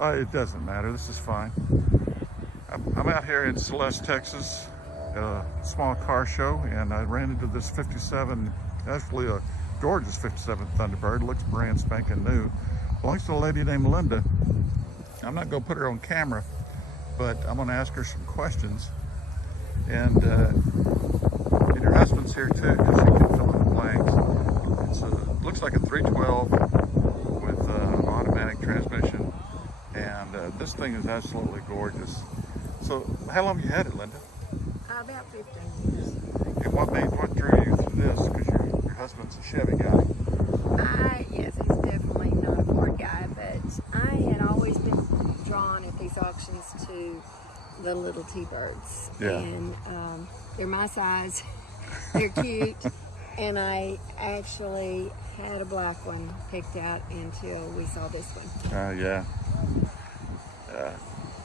It doesn't matter. This is fine. I'm out here in Celeste, Texas, at a small car show, and I ran into this 57, actually a gorgeous 57 Thunderbird. Looks brand spanking new. Belongs to a lady named Linda. I'm not going to put her on camera, but I'm going to ask her some questions. And your husband's here too, because she can fill in the blanks. It looks like a 312 with an automatic transmission, and this thing is absolutely gorgeous. So, how long have you had it, Linda? About 15 years. And what drew you to this? Because your husband's a Chevy guy. Yes, he's definitely not a Ford guy, but I had always been drawn at these auctions to the little T-Birds. Yeah. And they're my size, they're cute, and I actually had a black one picked out until we saw this one. Yeah.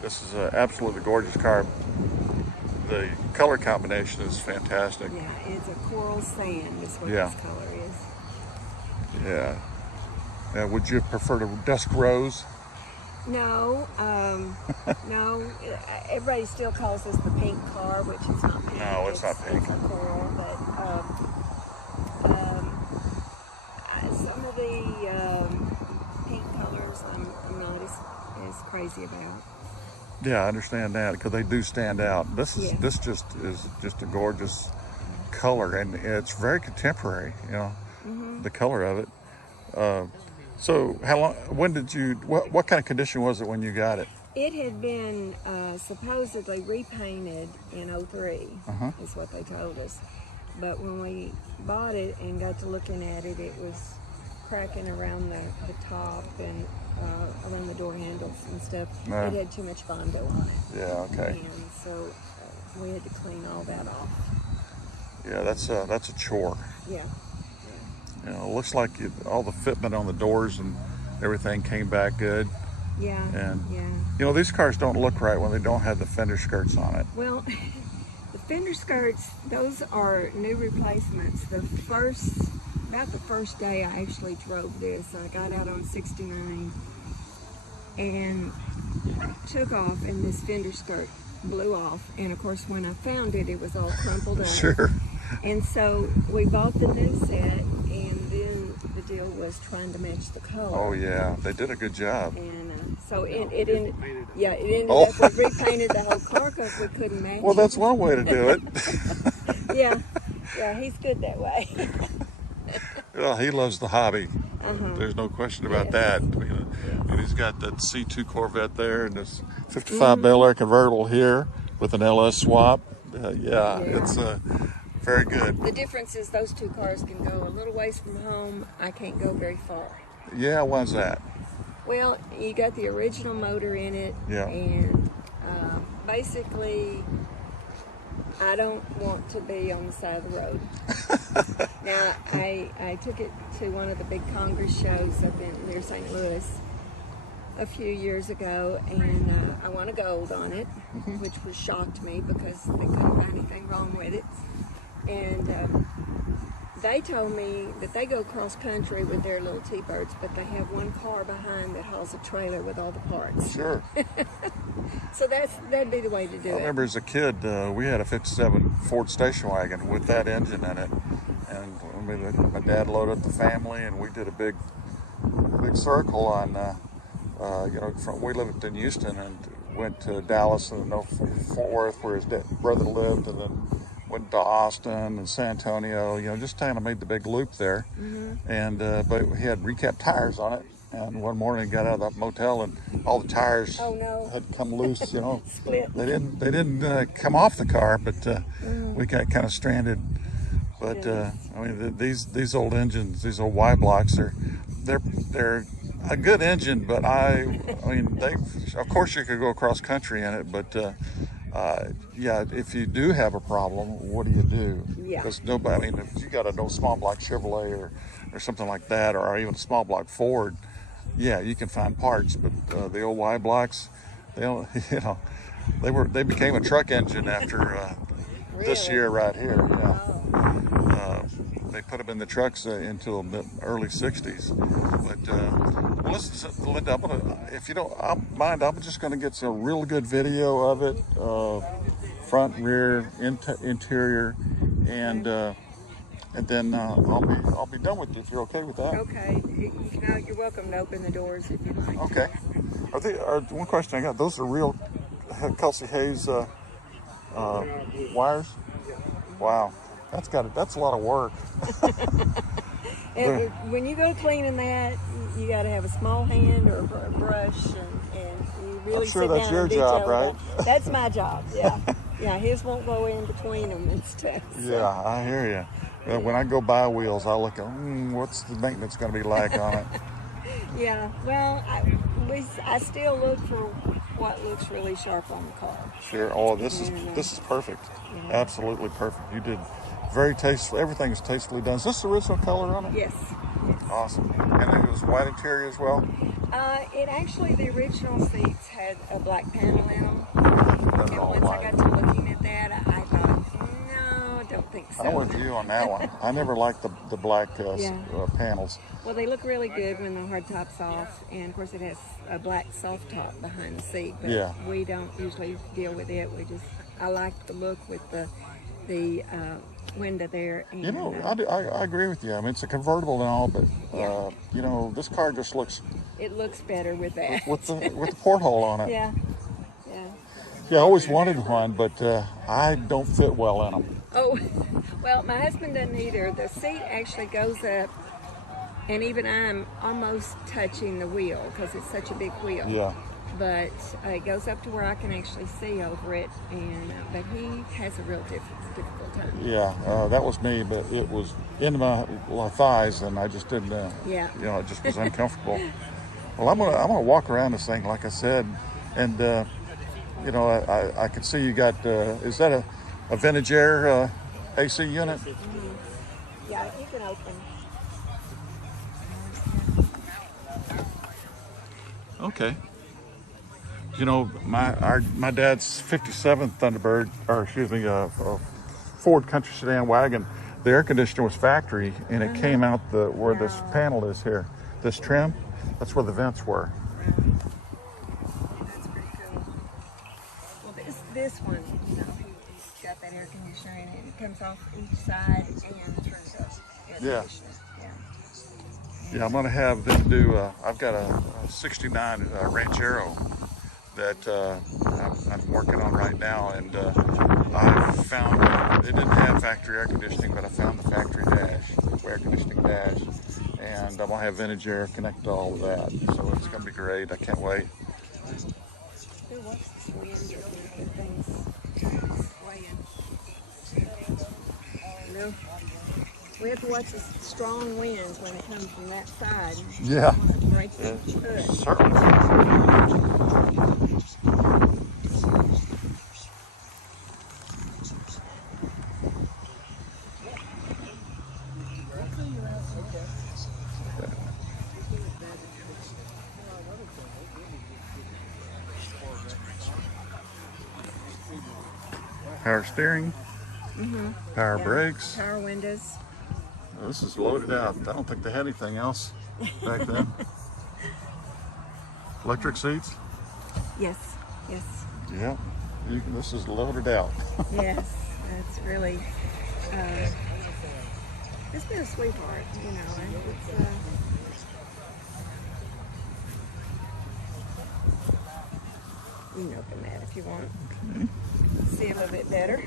This is an absolutely gorgeous car. The color combination is fantastic. Yeah, it's a coral sand is what Yeah. this color is. Yeah. Now, would you prefer to dusk rose? No, no. Everybody still calls this the pink car, which is not pink. No, it's not pink. It's a coral, but some of the pink colors I'm not as crazy about. Yeah, I understand that, because they do stand out. This is Yeah. this just is just a gorgeous color, and it's very contemporary. You know, the color of it. So, how long? When did you? What kind of condition was it when you got it? It had been supposedly repainted in '03, is what they told us. But when we bought it and got to looking at it, it was cracking around the top and around the door handles and stuff. No. It had too much Bondo on it. Yeah. Okay. And so we had to clean all that off. Yeah, that's a chore. Yeah. You know, it looks like all the fitment on the doors and everything came back good. Yeah. And Yeah. you know, these cars don't look right when they don't have the fender skirts on it. Well, the fender skirts, those are new replacements. About the first day I actually drove this, I got out on 69 and took off, and this fender skirt blew off. And of course, when I found it, it was all crumpled up. Sure. And so we bought the new set, and then the deal was trying to match the color. Oh yeah, they did a good job. And so it ended Oh. up, we repainted the whole car because we couldn't match Well, it. that's one way to do it. Yeah, he's good that way. Well, he loves the hobby. There's no question about that. You know, and he's got that C2 Corvette there, and this 55 Bel Air convertible here with an LS swap. Yeah, it's very good. The difference is those two cars can go a little ways from home. I can't go very far. Yeah, why's that? Well, you got the original motor in it, Yeah. and basically, I don't want to be on the side of the road. Now, I took it to one of the big Congress shows up near St. Louis a few years ago, and I won a gold on it, which was shocked me because they couldn't find anything wrong with it. And they told me that they go cross country with their little T-Birds, but they have one car behind that hauls a trailer with all the parts. Sure. So that'd be the way to do I it. remember as a kid, we had a 57 Ford station wagon with that engine in it, and my dad loaded up the family, and we did a big circle on, we lived in Houston and went to Dallas and Fort Worth where his brother lived, and then went to Austin and San Antonio. You know, just kind of made the big loop there, and but he had recap tires on it. And one morning, got out of the motel, and all the tires had come loose. You know, Split. They didn't come off the car, but we got kind of stranded. But I mean, these old engines, these old Y blocks, they're a good engine. But I mean, of course you could go across country in it, but yeah, if you do have a problem, what do you do? Yeah. Because nobody, I mean, if you got a small block Chevrolet or something like that, or even a small block Ford, yeah, you can find parts. But the old Y blocks, they became a truck engine after this Really? year right here. Yeah. Oh. they put them in the trucks until the early 60s. But well, listen, Linda, if you don't mind, I'm just going to get some real good video of it, front, rear, interior, and then I'll be done with it if you're okay with that. Okay. You're welcome to open the doors if you like. Okay. One question I got, those are real Kelsey Hayes wires? Wow. That's a lot of work. When you go cleaning that, you got to have a small hand or a brush, and you really I'm sure sit that's down your and job, detail right? that. That's my job, yeah. Yeah, his won't go in between them and stuff. So. Yeah, I hear you. When I go buy wheels, I'll look at, what's the maintenance going to be like on it? Yeah, well, I still look for what looks really sharp on the car. Sure. Oh, this is perfect. Yeah. Absolutely perfect. You did very tasteful. Everything is tastefully done. Is this the original color on it? Yes. Awesome. And it was white interior as well? It actually, the original seats had a black panel in them. And once I got to looking at that, I thought, no, I don't think so. I'm with you on that one. I never liked the black panels. Well, they look really good when the hard top's off, and of course it has a black soft top behind the seat. But we don't usually deal with it. I like the look with the window there. And, I agree with you. I mean, it's a convertible and all, but this car just looks. It looks better with that. With the porthole on it. Yeah. Yeah, I always wanted one, but I don't fit well in them. Oh, well, my husband doesn't either. The seat actually goes up, and even I'm almost touching the wheel because it's such a big wheel. Yeah. But it goes up to where I can actually see over it, and but he has a real difficult time. Yeah, that was me, but it was in my thighs, and I just didn't. It just was uncomfortable. Well, I'm gonna walk around this thing, like I said, and I can see you got. Is that a vintage air AC unit? Mm-hmm. Yeah, you can open. Okay. My dad's 57 Thunderbird, or excuse me, Ford Country Sedan wagon. The air conditioner was factory, and it came out where this panel is here. This trim, that's where the vents were. That's pretty cool. Well, this one, he's got that air conditioner in it. It comes off each side and through the air conditioner. Yeah, I'm gonna have them do. I've got a '69 Ranchero that I'm working on right now, and I found it didn't have factory air conditioning, but I found the factory air conditioning dash, and I'm gonna have vintage air connect to all of that. So it's gonna be great. I can't wait. We have to watch the strong winds when it comes from that side. Yeah. Right there. Certainly. Power steering, power brakes, power windows. This is loaded out. I don't think they had anything else back then. Electric seats? Yes. Yeah, this is loaded out. Yes, that's really, it's been a sweetheart, and it's, you can open that if you want. Okay. See a little bit better.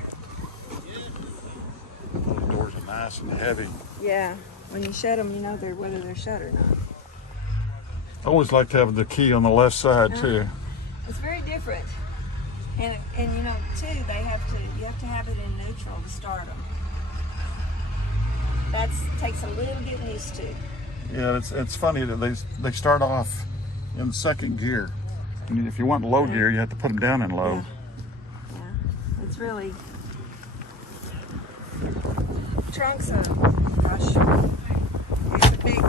The doors are nice and heavy. Yeah, when you shut them, you know whether they're shut or not. I always like to have the key on the left side too. It's very different, and too, you have to have it in neutral to start them. That takes a little getting used to. Yeah, it's funny that they start off in second gear. And if you want low gear, you have to put them down in low. Yeah. It's really. Trunk's there's a big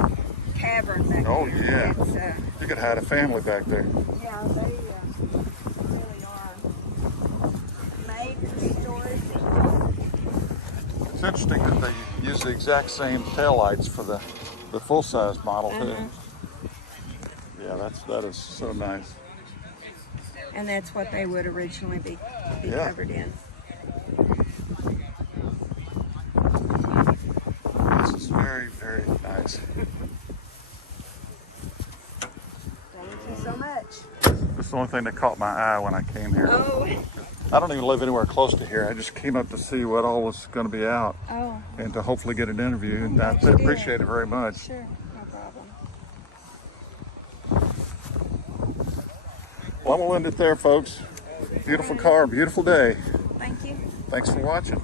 cavern back there. Oh yeah. You could hide a family back there. Yeah, they really are made for storage. It's interesting that use the exact same tail lights for the full-size model too. Yeah, that is so nice. And that's what they would originally be covered in. This is very, very nice. Thank you so much. That's the only thing that caught my eye when I came here. Oh. I don't even live anywhere close to here. I just came up to see what all was going to be out. Oh. And to hopefully get an interview. And I Glad you did. appreciate it very much. Sure, no problem. Well, I'm going to end it there, folks. Beautiful car, beautiful day. Thank you. Thanks for watching.